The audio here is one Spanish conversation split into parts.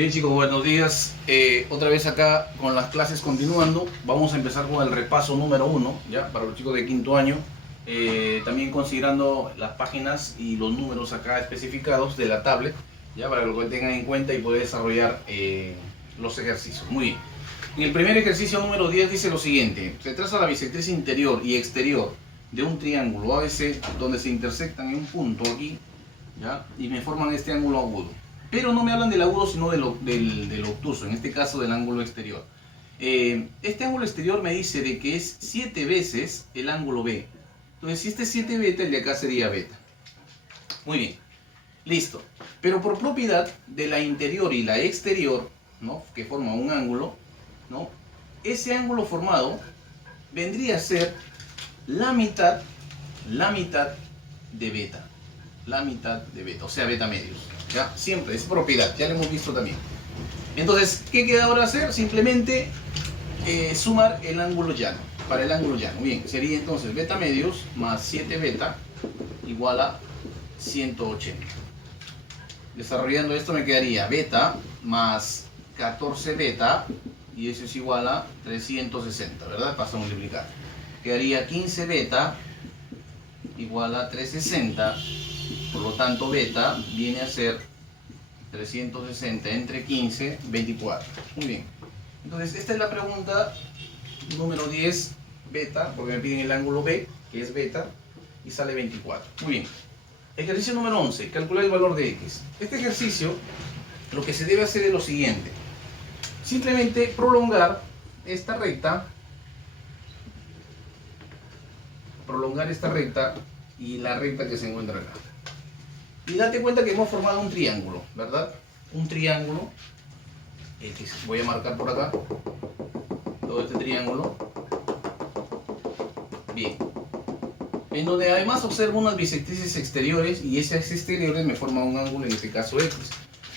Bien chicos, buenos días. Otra vez acá con las clases continuando. Vamos a empezar con el repaso número 1, ya, para los chicos de quinto año. También considerando las páginas y los números acá especificados de la tablet, ya, para que lo tengan en cuenta y poder desarrollar los ejercicios. Muy bien. En el primer ejercicio número 10 dice lo siguiente: se traza la bisectriz interior y exterior de un triángulo ABC donde se intersectan en un punto aquí, ¿ya? Y me forman este ángulo agudo. Pero no me hablan del agudo, sino del obtuso, en este caso del ángulo exterior. Este ángulo exterior me dice de que es 7 veces el ángulo B. Entonces, si este es 7 beta, el de acá sería beta. Muy bien, listo. Pero por propiedad de la interior y la exterior, ¿no?, que forman un ángulo, ¿no?, ese ángulo formado vendría a ser la mitad de beta. La mitad de beta, o sea, beta medios. ¿Ya? Siempre es propiedad, ya lo hemos visto también. Entonces, ¿qué queda ahora hacer? Simplemente sumar el ángulo llano. Para el ángulo llano, bien, sería entonces beta medios más 7 beta igual a 180. Desarrollando esto me quedaría beta más 14 beta, y eso es igual a 360, ¿verdad? Paso a multiplicar. Quedaría 15 beta igual a 360. Por lo tanto, beta viene a ser 360 entre 15, 24. Muy bien. Entonces, esta es la pregunta número 10, beta, porque me piden el ángulo B, que es beta, y sale 24. Muy bien. Ejercicio número 11, calcular el valor de X. Este ejercicio, lo que se debe hacer es lo siguiente. Simplemente prolongar esta recta y la recta que se encuentra acá. Y date cuenta que hemos formado un triángulo, ¿verdad? Un triángulo X. Voy a marcar por acá todo este triángulo. Bien. En donde además observo unas bisectrices exteriores, y esas exteriores me forman un ángulo, en este caso X.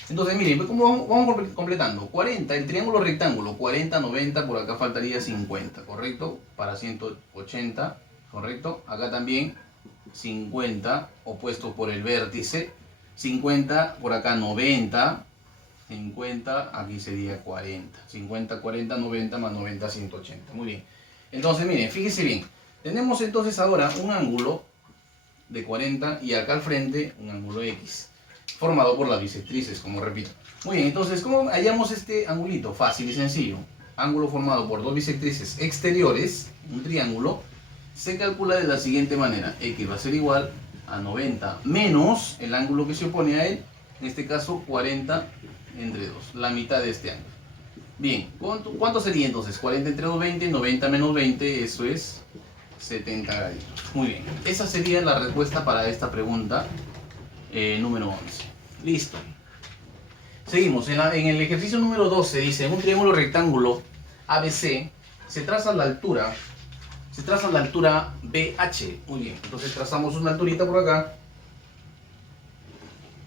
Entonces, miren, ¿cómo vamos completando? 40, el triángulo rectángulo, 40, 90, por acá faltaría 50, ¿correcto? Para 180, ¿correcto? Acá también 50, opuesto por el vértice, 50, por acá 90, 50, aquí sería 40, 50, 40, 90, más 90, 180, muy bien. Entonces, miren, fíjense bien, tenemos entonces ahora un ángulo de 40 y acá al frente un ángulo X, formado por las bisectrices, como repito. Muy bien, entonces, ¿cómo hallamos este angulito? Fácil y sencillo. Ángulo formado por dos bisectrices exteriores, un triángulo, se calcula de la siguiente manera: X va a ser igual a 90 menos el ángulo que se opone a él, en este caso 40 entre 2, la mitad de este ángulo. Bien, ¿cuánto sería entonces? 40 entre 2, 20, 90 menos 20, eso es 70 grados. Muy bien, esa sería la respuesta para esta pregunta número 11. Listo. Seguimos, en el ejercicio número 12 dice: en un triángulo rectángulo ABC se traza la altura BH. Muy bien, entonces trazamos una alturita por acá.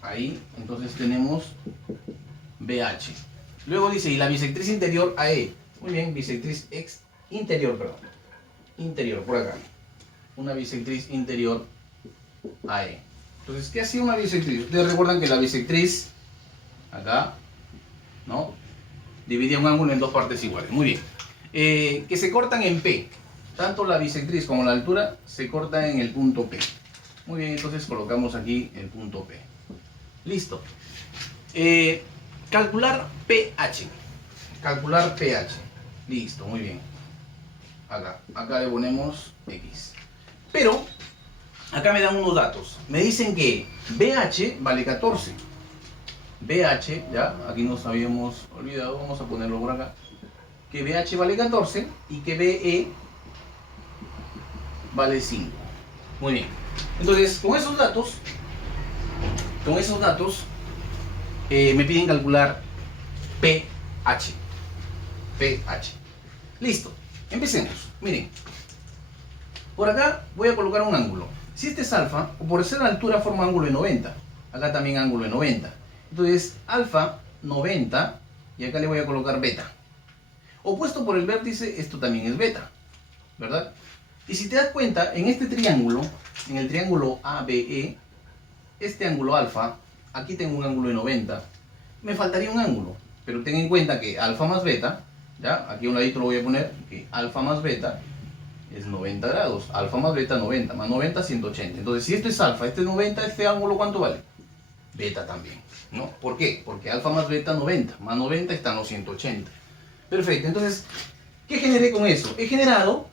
Ahí, entonces tenemos BH. Luego dice: y la bisectriz interior AE. Muy bien, bisectriz interior, perdón. Interior, por acá. Una bisectriz interior AE. Entonces, ¿qué hacía una bisectriz? Ustedes recuerdan que la bisectriz, acá, ¿no?, dividía un ángulo en dos partes iguales. Muy bien. Que se cortan en P. Tanto la bisectriz como la altura se cortan en el punto P. Muy bien, entonces colocamos aquí el punto P. Listo. Calcular pH. Calcular pH. Listo, muy bien. Acá le ponemos X. Pero, acá me dan unos datos. Me dicen que BH vale 14. BH, ya, aquí nos habíamos olvidado, vamos a ponerlo por acá. Que BH vale 14 y que BE vale 5. Muy bien. Entonces, con esos datos me piden calcular pH. pH. Listo. Empecemos. Miren. Por acá voy a colocar un ángulo. Si este es alfa, por ser la altura forma ángulo de 90. Acá también ángulo de 90. Entonces, alfa 90, y acá le voy a colocar beta. Opuesto por el vértice, esto también es beta, ¿verdad? Y si te das cuenta, en este triángulo, en el triángulo ABE, este ángulo alfa, aquí tengo un ángulo de 90, me faltaría un ángulo. Pero ten en cuenta que alfa más beta, ¿ya? Aquí a un ladito lo voy a poner, que alfa más beta es 90 grados. Alfa más beta 90, más 90 180. Entonces si esto es alfa, este es 90, este ángulo ¿cuánto vale? Beta también, ¿no? ¿Por qué? Porque alfa más beta 90, más 90 están los 180. Perfecto, entonces, ¿qué generé con eso? He generado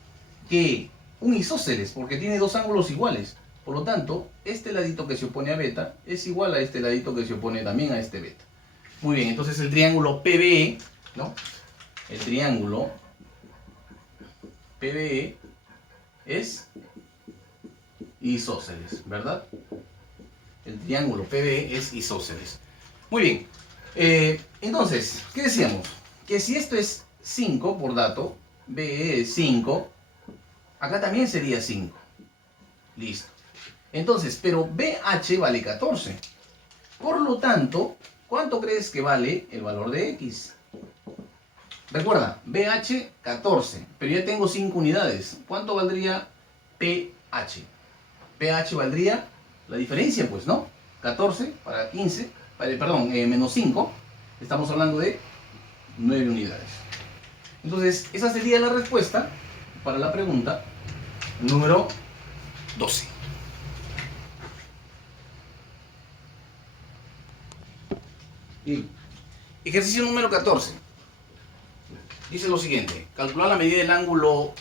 que un isósceles, porque tiene dos ángulos iguales. Por lo tanto, este ladito que se opone a beta es igual a este ladito que se opone también a este beta. Muy bien, entonces el triángulo PBE, ¿no? El triángulo PBE es isósceles, ¿verdad? El triángulo PBE es isósceles. Muy bien, entonces, ¿qué decíamos? Que si esto es 5 por dato, BE es 5, acá también sería 5. Listo. Entonces, pero BH vale 14. Por lo tanto, ¿cuánto crees que vale el valor de X? Recuerda, BH 14, pero ya tengo 5 unidades. ¿Cuánto valdría PH? PH valdría la diferencia, pues, ¿no? 14 para 15, perdón, menos 5. Estamos hablando de 9 unidades. Entonces, esa sería la respuesta para la pregunta número 12. Bien. Ejercicio número 14. Dice lo siguiente: calcular la medida del ángulo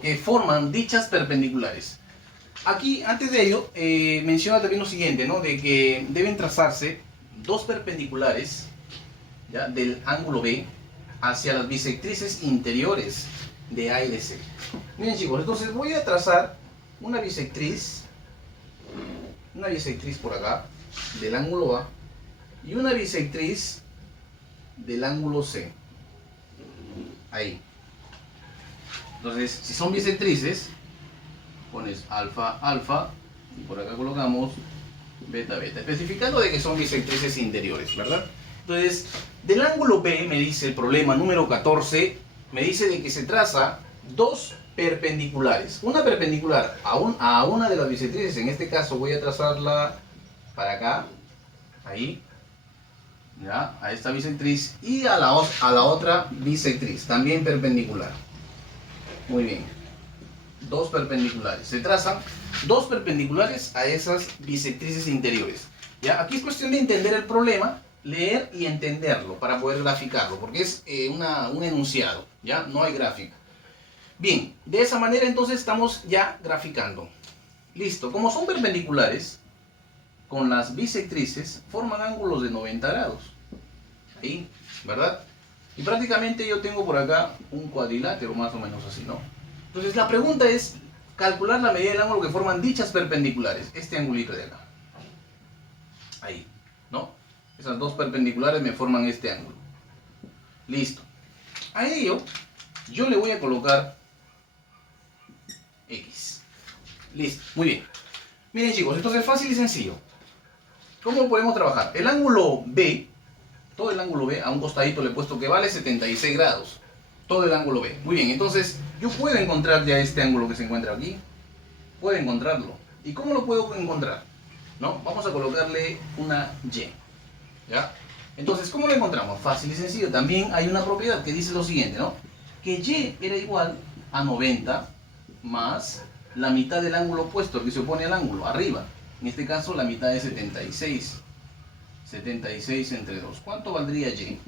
que forman dichas perpendiculares. Aquí, antes de ello, menciona también lo siguiente, ¿no? De que deben trazarse dos perpendiculares, ¿ya?, del ángulo B hacia las bisectrices interiores de A y de C. Miren, chicos, entonces voy a trazar una bisectriz por acá del ángulo A y una bisectriz del ángulo C. Ahí. Entonces, si son bisectrices, pones alfa, alfa, y por acá colocamos beta, beta, especificando de que son bisectrices interiores, ¿verdad? Entonces, del ángulo B, me dice el problema número 14, me dice de que se traza dos perpendiculares. Una perpendicular a una de las bisectrices, en este caso voy a trazarla para acá, ahí, ¿ya?, a esta bisectriz, y a la otra bisectriz, también perpendicular. Muy bien. Dos perpendiculares. Se trazan dos perpendiculares a esas bisectrices interiores. ¿Ya? Aquí es cuestión de entender el problema, leer y entenderlo para poder graficarlo, porque es un enunciado, ¿ya? No hay gráfica. Bien, de esa manera entonces estamos ya graficando. Listo. Como son perpendiculares, con las bisectrices forman ángulos de 90 grados. Ahí, ¿verdad? Y prácticamente yo tengo por acá un cuadrilátero, más o menos así, ¿no? Entonces la pregunta es calcular la medida del ángulo que forman dichas perpendiculares. Este angulito de acá. Ahí, ¿no? Esas dos perpendiculares me forman este ángulo. Listo. A ello, yo le voy a colocar X. Listo, muy bien. Miren, chicos, entonces es fácil y sencillo. ¿Cómo podemos trabajar? El ángulo B, todo el ángulo B, a un costadito le he puesto que vale 76 grados. Todo el ángulo B. Muy bien, entonces yo puedo encontrar ya este ángulo que se encuentra aquí. Puedo encontrarlo. ¿Y cómo lo puedo encontrar? ¿No? Vamos a colocarle una Y. ¿Ya? Entonces, ¿cómo lo encontramos? Fácil y sencillo. También hay una propiedad que dice lo siguiente, ¿no? Que Y era igual a 90 más la mitad del ángulo opuesto, el que se opone al ángulo, arriba. En este caso, la mitad es 76. 76 entre 2. ¿Cuánto valdría Y?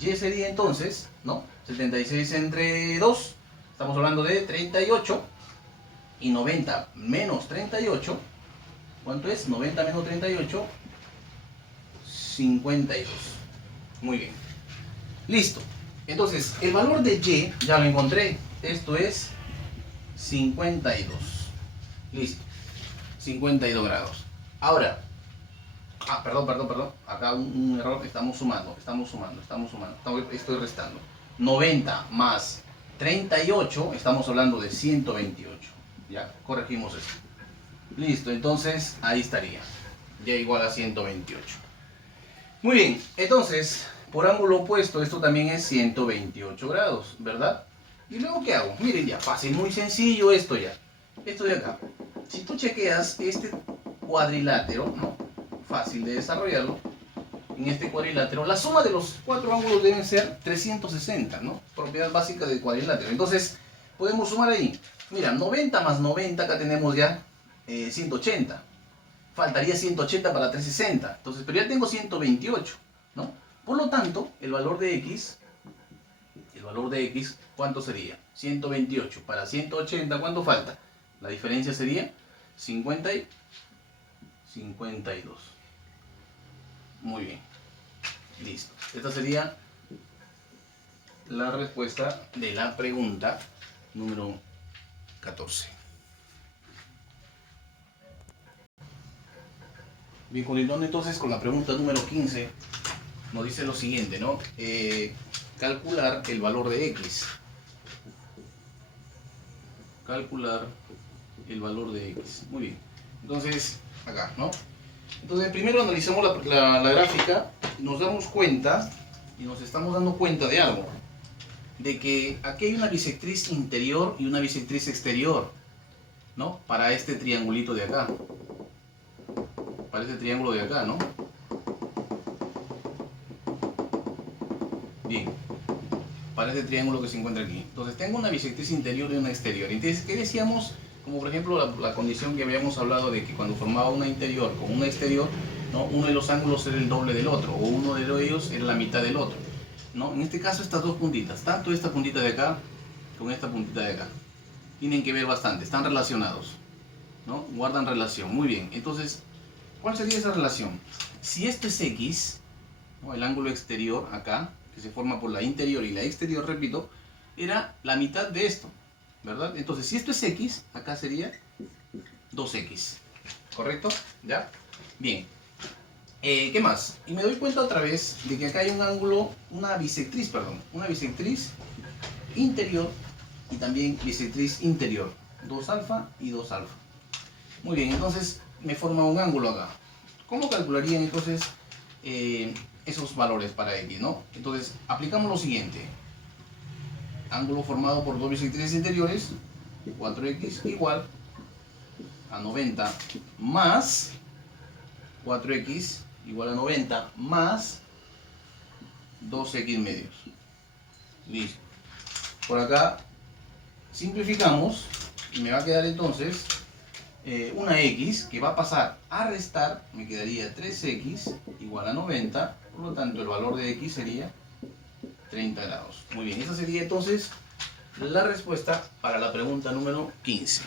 Y sería entonces, ¿no? 76 entre 2. Estamos hablando de 38. Y 90 menos 38. ¿Cuánto es? 90 menos 38. 52. Muy bien. Listo. Entonces, el valor de Y ya lo encontré. Esto es 52. Listo. 52 grados. Ahora, perdón. Acá un error. Estamos sumando. Estoy restando. 90 más 38. Estamos hablando de 128. Ya, corregimos esto. Listo. Entonces, ahí estaría. Y igual a 128. Muy bien. Entonces, por ángulo opuesto, esto también es 128 grados, ¿verdad? ¿Y luego qué hago? Miren, ya fácil, muy sencillo esto ya. Esto de acá. Si tú chequeas este cuadrilátero, ¿no? Fácil de desarrollarlo. en este cuadrilátero, la suma de los cuatro ángulos deben ser 360, ¿no? Propiedad básica del cuadrilátero. Entonces, podemos sumar ahí. Mira, 90 más 90, acá tenemos ya 180. Faltaría 180 para 360. Entonces, pero ya tengo 128, ¿no? Por lo tanto, el valor de x, ¿cuánto sería? 128 para 180, ¿cuánto falta? La diferencia sería 50 y 52. Muy bien. Listo. Esta sería la respuesta de la pregunta número 14. Bien, continuando entonces con la pregunta número 15, nos dice lo siguiente, ¿no? Calcular el valor de x. Calcular el valor de x. Muy bien. Entonces, acá, ¿no? Entonces, primero analizamos la gráfica y nos damos cuenta, y nos estamos dando cuenta de algo. De que aquí hay una bisectriz interior y una bisectriz exterior, ¿no? Para este triangulito de acá. Para este triángulo de acá, ¿no? Bien. Para este triángulo que se encuentra aquí. Entonces tengo una bisectriz interior y una exterior. Entonces, ¿qué decíamos? Como por ejemplo la condición que habíamos hablado de que cuando formaba una interior con una exterior, ¿no? Uno de los ángulos era el doble del otro, o uno de ellos era la mitad del otro, ¿no? En este caso estas dos puntitas, tanto esta puntita de acá con esta puntita de acá, tienen que ver bastante, están relacionados, ¿no? Guardan relación, muy bien. Entonces, ¿cuál sería esa relación? Si esto es x, ¿no? El ángulo exterior acá, que se forma por la interior y la exterior, repito, era la mitad de esto, ¿verdad? Entonces, si esto es x, acá sería 2x, ¿correcto? ¿Ya? Bien. ¿Qué más? Y me doy cuenta otra vez de que acá hay un ángulo, una bisectriz interior y también bisectriz interior, 2 alfa y 2 alfa. Muy bien, entonces me forma un ángulo acá. ¿Cómo calcularían entonces esos valores para x, ¿no? Entonces, aplicamos lo siguiente. Ángulo formado por dos bisectrices interiores, 4x igual a 90 más 4x igual a 90 más 2x medios. Listo. Por acá simplificamos y me va a quedar entonces una x que va a pasar a restar, me quedaría 3x igual a 90, por lo tanto el valor de x sería 30 grados. Muy bien, esa sería entonces la respuesta para la pregunta número 15.